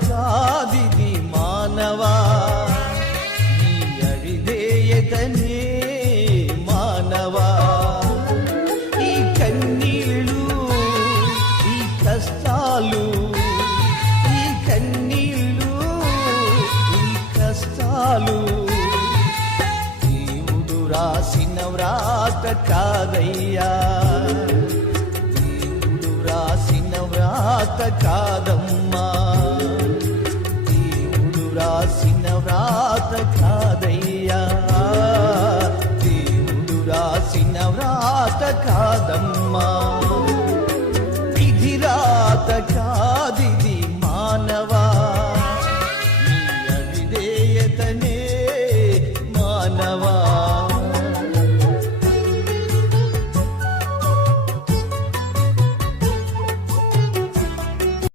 కాదిది మానవా? ఈ అవిధేయతనే మానవా? ఈ కన్నీళ్ళు ఈ కష్టాలు ఈ కన్నీళ్ళు ఈ కష్టాలు దేవుడు రాసిన వ్రాత కాదయ్యా. దేవుడు రాసిన వ్రాత కాదమ్మా కాదమ్మా ఇది రాత కాదు